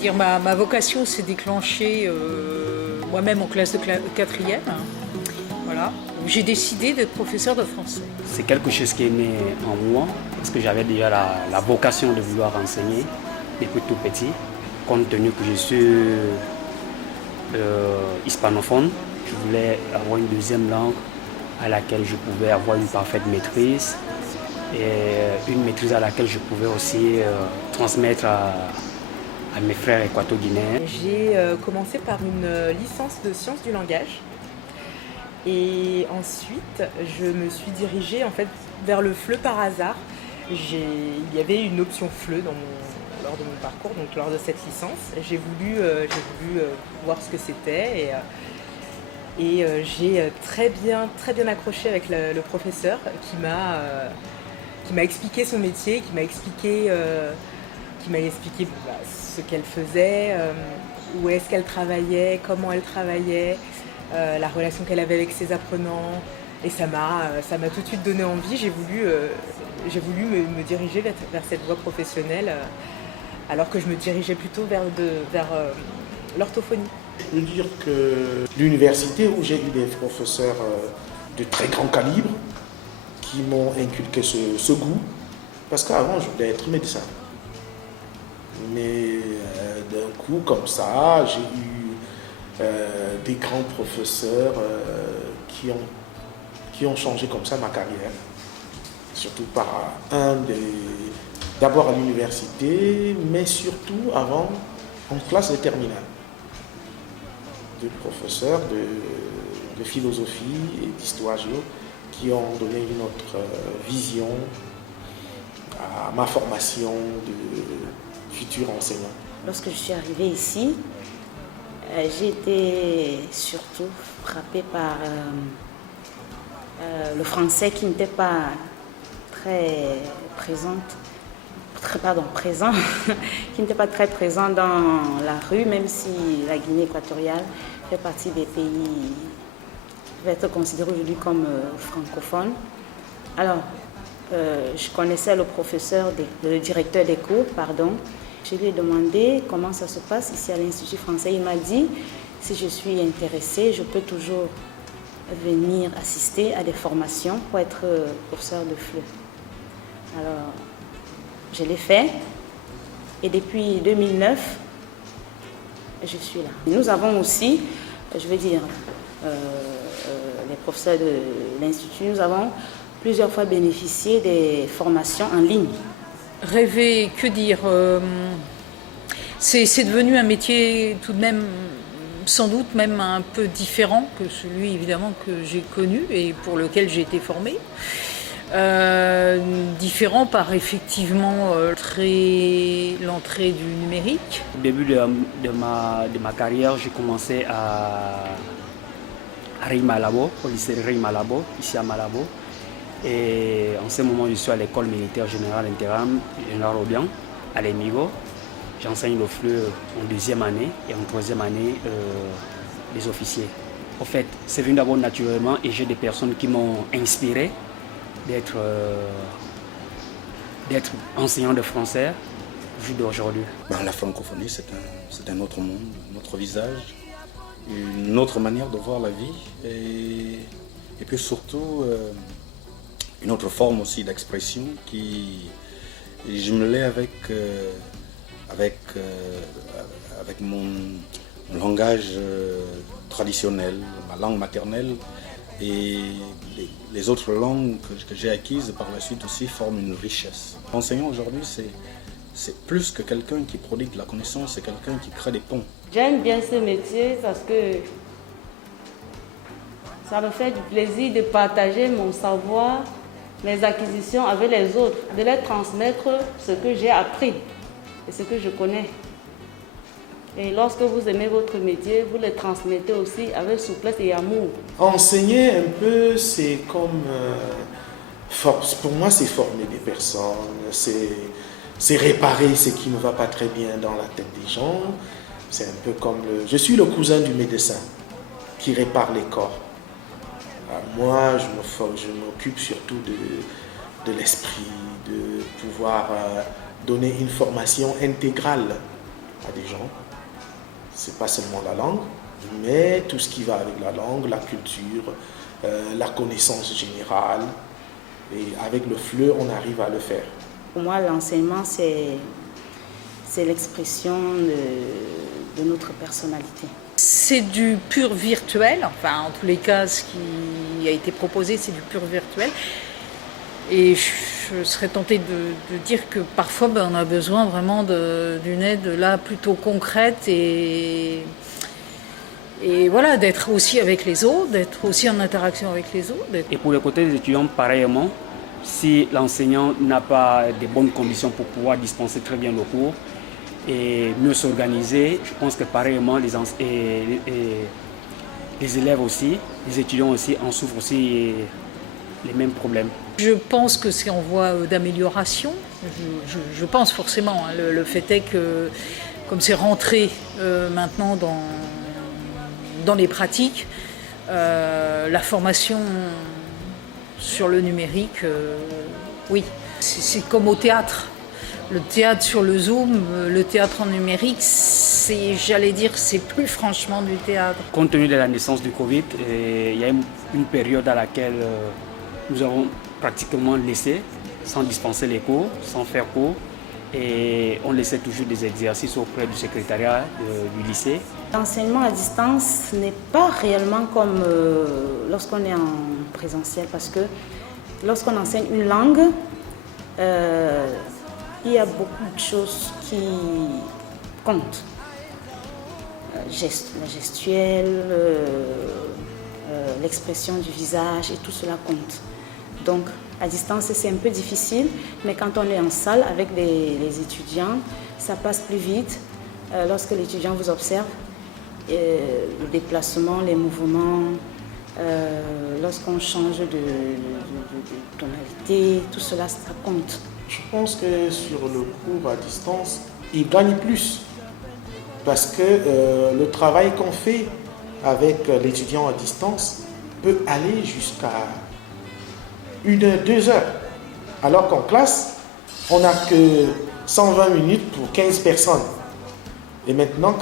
dire, ma vocation s'est déclenchée moi-même en classe de 4e. Voilà. J'ai décidé d'être professeur de français. C'est quelque chose qui est né en moi, parce que j'avais déjà la vocation de vouloir enseigner depuis tout petit, compte tenu que je suis hispanophone. Je voulais avoir une deuxième langue à laquelle je pouvais avoir une parfaite maîtrise et une maîtrise à laquelle je pouvais aussi transmettre à mes frères équato-guinéens. J'ai commencé par une licence de sciences du langage et ensuite je me suis dirigée en fait vers le FLE par hasard. Il y avait une option FLE lors de mon parcours, donc lors de cette licence. J'ai voulu voir ce que c'était et j'ai très bien accroché avec le professeur qui m'a expliqué son métier, qui m'a expliqué ce qu'elle faisait, où est-ce qu'elle travaillait, comment elle travaillait, la relation qu'elle avait avec ses apprenants. Et ça m'a tout de suite donné envie. J'ai voulu me diriger vers cette voie professionnelle alors que je me dirigeais plutôt vers l'orthophonie. Je veux dire que l'université où j'ai eu des professeurs de très grand calibre qui m'ont inculqué ce goût, parce qu'avant je voulais être médecin. Mais d'un coup comme ça, j'ai eu des grands professeurs qui ont changé comme ça ma carrière. Surtout d'abord à l'université, mais surtout avant en classe de terminale. Deux professeurs de philosophie et d'histoire géo qui ont donné une autre vision à ma formation de futur enseignant. Lorsque je suis arrivée ici, j'ai été surtout frappée par le français qui n'était pas très présent, qui n'était pas très présent dans la rue, même si la Guinée équatoriale fait partie des pays qui va être considérés aujourd'hui comme francophones. Alors, je connaissais le directeur des cours, pardon. Je lui ai demandé comment ça se passe ici à l'Institut français. Il m'a dit, si je suis intéressée, je peux toujours venir assister à des formations pour être professeur de FLE. Alors, je l'ai fait et depuis 2009, je suis là. Nous avons aussi, les professeurs de l'Institut, nous avons plusieurs fois bénéficié des formations en ligne. Rêver, que dire, c'est devenu un métier tout de même, sans doute même un peu différent que celui évidemment que j'ai connu et pour lequel j'ai été formée. Différent par effectivement l'entrée du numérique. Au début de ma carrière, j'ai commencé à Rey Malabo, au lycée Rey Malabo, ici à Malabo. Et en ce moment, je suis à l'école militaire générale intérim, Général Obiang, à l'EMIGO. J'enseigne le FLE en deuxième année et en troisième année les officiers. En fait, c'est venu d'abord naturellement et j'ai des personnes qui m'ont inspiré d'être enseignant de français vu d'aujourd'hui. La francophonie, c'est un autre monde, un autre visage, une autre manière de voir la vie et puis surtout une autre forme aussi d'expression qui jumelée avec mon langage traditionnel, ma langue maternelle et les autres langues que j'ai acquises par la suite aussi forment une richesse. L'enseignant aujourd'hui, c'est plus que quelqu'un qui prodigue la connaissance, c'est quelqu'un qui crée des ponts. J'aime bien ce métier parce que ça me fait du plaisir de partager mon savoir, mes acquisitions avec les autres, de leur transmettre ce que j'ai appris et ce que je connais. Et lorsque vous aimez votre métier, vous le transmettez aussi avec souplesse et amour. Enseigner un peu, c'est comme... pour moi, c'est former des personnes, c'est réparer ce qui ne va pas très bien dans la tête des gens. C'est un peu comme... Je suis le cousin du médecin qui répare les corps. Moi, je m'occupe surtout de l'esprit, de pouvoir donner une formation intégrale à des gens. C'est pas seulement la langue, mais tout ce qui va avec la langue, la culture, la connaissance générale. Et avec le FLE, on arrive à le faire. Pour moi, l'enseignement, c'est l'expression de notre personnalité. C'est du pur virtuel, enfin en tous les cas ce qui a été proposé c'est du pur virtuel. Et je serais tentée de dire que parfois on a besoin vraiment d'une aide là plutôt concrète et voilà, d'être aussi avec les autres, d'être aussi en interaction avec les autres. Et pour le côté des étudiants, pareillement, si l'enseignant n'a pas de bonnes conditions pour pouvoir dispenser très bien le cours et mieux s'organiser, je pense que pareillement les élèves aussi, les étudiants aussi en souffrent aussi les mêmes problèmes. Je pense que c'est en voie d'amélioration, je pense forcément. Hein. Le fait est que comme c'est rentré maintenant dans les pratiques, la formation sur le numérique, oui, c'est comme au théâtre. Le théâtre sur le Zoom, le théâtre en numérique, j'allais dire, c'est plus franchement du théâtre. Compte tenu de la naissance du Covid, il y a une période à laquelle nous avons pratiquement laissé, sans dispenser les cours, sans faire cours, et on laissait toujours des exercices auprès du secrétariat du lycée. L'enseignement à distance n'est pas réellement comme lorsqu'on est en présentiel, parce que lorsqu'on enseigne une langue, il y a beaucoup de choses qui comptent. La gestuelle, l'expression du visage et tout cela compte. Donc à distance c'est un peu difficile, mais quand on est en salle avec les étudiants, ça passe plus vite. Lorsque l'étudiant vous observe, le déplacement, les mouvements, lorsqu'on change de tonalité, tout cela, ça compte. Je pense que sur le cours à distance, il gagne plus. Parce que le travail qu'on fait avec l'étudiant à distance peut aller jusqu'à 1 heure, 2 heures. Alors qu'en classe, on n'a que 120 minutes pour 15 personnes. Et maintenant,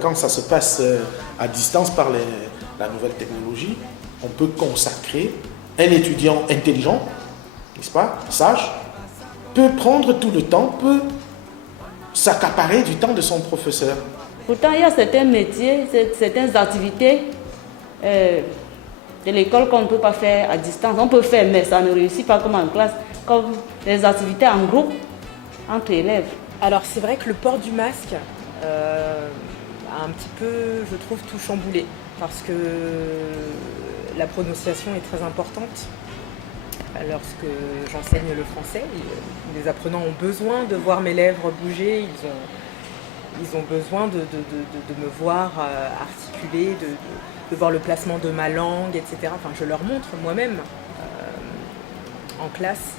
quand ça se passe à distance par la nouvelle technologie, on peut consacrer un étudiant intelligent, n'est-ce pas, sage, peut prendre tout le temps, peut s'accaparer du temps de son professeur. Pourtant, il y a certains métiers, certaines activités de l'école qu'on ne peut pas faire à distance. On peut faire, mais ça ne réussit pas comme en classe, comme les activités en groupe, entre élèves. Alors c'est vrai que le port du masque a un petit peu, je trouve, tout chamboulé, parce que la prononciation est très importante. Lorsque j'enseigne le français, les apprenants ont besoin de voir mes lèvres bouger, ils ont besoin de me voir articuler, de voir le placement de ma langue, etc. Enfin, je leur montre moi-même en classe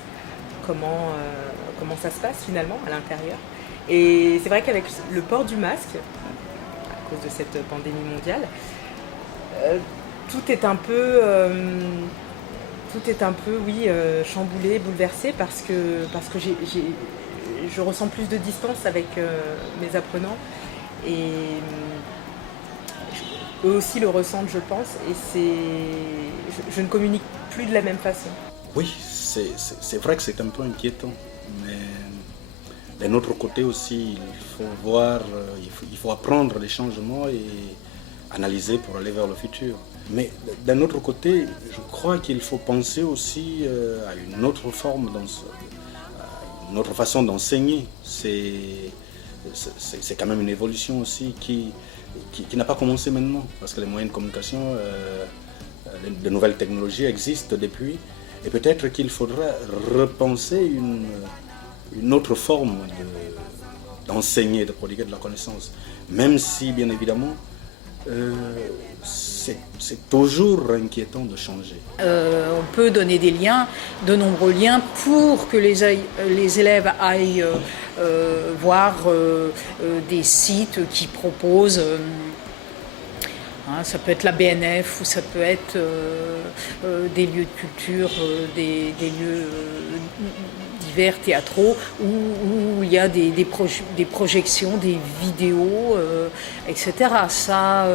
comment ça se passe finalement à l'intérieur. Et c'est vrai qu'avec le port du masque, à cause de cette pandémie mondiale, tout est un peu... oui, chamboulé, bouleversé, parce que je ressens plus de distance avec mes apprenants, et eux aussi le ressentent, je pense, et je ne communique plus de la même façon. Oui, c'est vrai que c'est un peu inquiétant, mais d'un autre côté aussi, il faut apprendre les changements et analyser pour aller vers le futur. Mais d'un autre côté, je crois qu'il faut penser aussi à une autre forme, une autre façon d'enseigner. C'est quand même une évolution aussi qui n'a pas commencé maintenant, parce que les moyens de communication, de nouvelles technologies existent depuis, et peut-être qu'il faudra repenser une autre forme d'enseigner, de prodiguer de la connaissance, même si bien évidemment c'est toujours inquiétant de changer. On peut donner des liens, de nombreux liens, pour que les élèves aillent voir des sites qui proposent Ça peut être la BNF ou ça peut être des lieux de culture, des lieux divers, théâtraux, où il y a des projections, des vidéos, etc. Ça,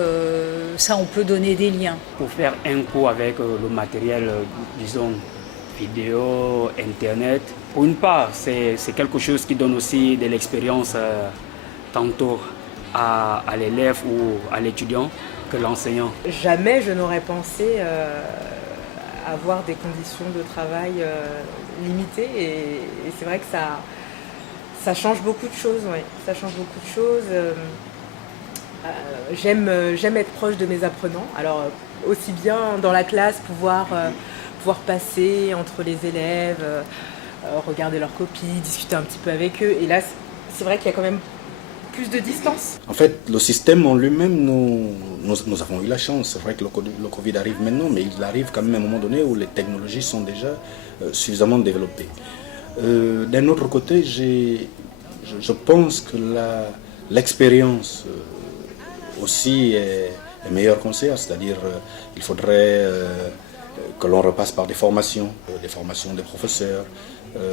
on peut donner des liens. Pour faire un cours avec le matériel, disons, vidéo, Internet, pour une part, c'est quelque chose qui donne aussi de l'expérience tantôt à l'élève ou à l'étudiant que l'enseignant. Jamais je n'aurais pensé avoir des conditions de travail limitées et c'est vrai que ça change beaucoup de choses. Ouais. Ça change beaucoup de choses. J'aime être proche de mes apprenants. Alors aussi bien dans la classe pouvoir passer entre les élèves, regarder leurs copies, discuter un petit peu avec eux. Et là, c'est vrai qu'il y a quand même plus de distance. En fait, le système en lui-même, nous avons eu la chance. C'est vrai que le Covid arrive maintenant, mais il arrive quand même à un moment donné où les technologies sont déjà suffisamment développées. D'un autre côté, je pense que l'expérience aussi est meilleure conseillère, c'est-à-dire il faudrait que l'on repasse par des formations des professeurs,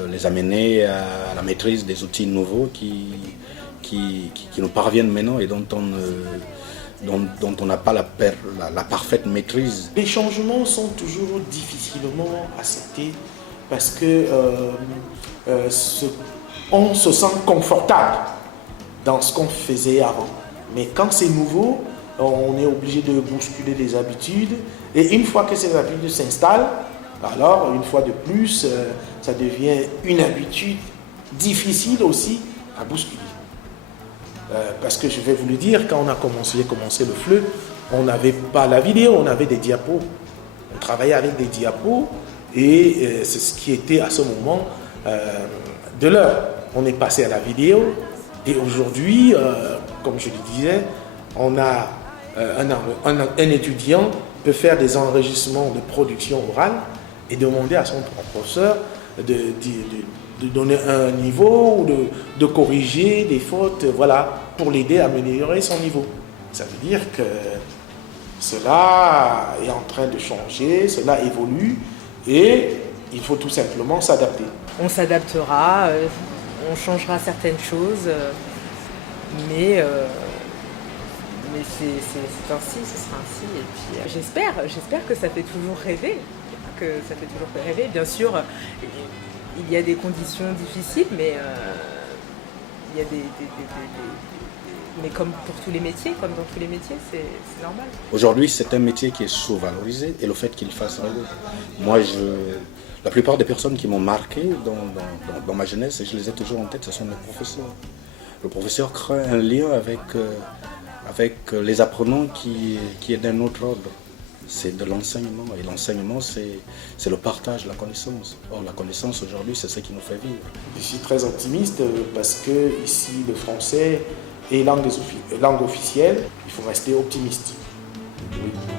les amener à la maîtrise des outils nouveaux qui nous parviennent maintenant et dont on n'a pas la parfaite maîtrise. Les changements sont toujours difficilement acceptés parce que on se sent confortable dans ce qu'on faisait avant. Mais quand c'est nouveau, on est obligé de bousculer les habitudes. Et une fois que ces habitudes s'installent, alors une fois de plus, ça devient une habitude difficile aussi à bousculer. Parce que je vais vous le dire, quand on a commencé le FLE, on n'avait pas la vidéo, on avait des diapos. On travaillait avec des diapos et c'est ce qui était à ce moment de l'heure. On est passé à la vidéo et aujourd'hui, comme je le disais, on a un étudiant peut faire des enregistrements de production orale et demander à son professeur de donner un niveau ou de corriger des fautes, voilà, pour l'aider à améliorer son niveau. Ça veut dire que cela est en train de changer, cela évolue et il faut tout simplement s'adapter. On s'adaptera, on changera certaines choses, mais c'est ainsi, ce sera ainsi. Et puis j'espère que ça fait toujours rêver, Bien sûr, il y a des conditions difficiles, mais il y a mais comme pour tous les métiers, comme dans tous les métiers, c'est normal. Aujourd'hui, c'est un métier qui est sous-valorisé et le fait qu'il fasse rêver. Moi, la plupart des personnes qui m'ont marqué dans ma jeunesse, et je les ai toujours en tête, ce sont les professeurs. Le professeur crée un lien avec les apprenants qui est d'un autre ordre. C'est de l'enseignement. Et l'enseignement, c'est le partage de la connaissance. Or, la connaissance, aujourd'hui, c'est ce qui nous fait vivre. Je suis très optimiste parce que ici, le français est langue officielle. Il faut rester optimiste. Oui.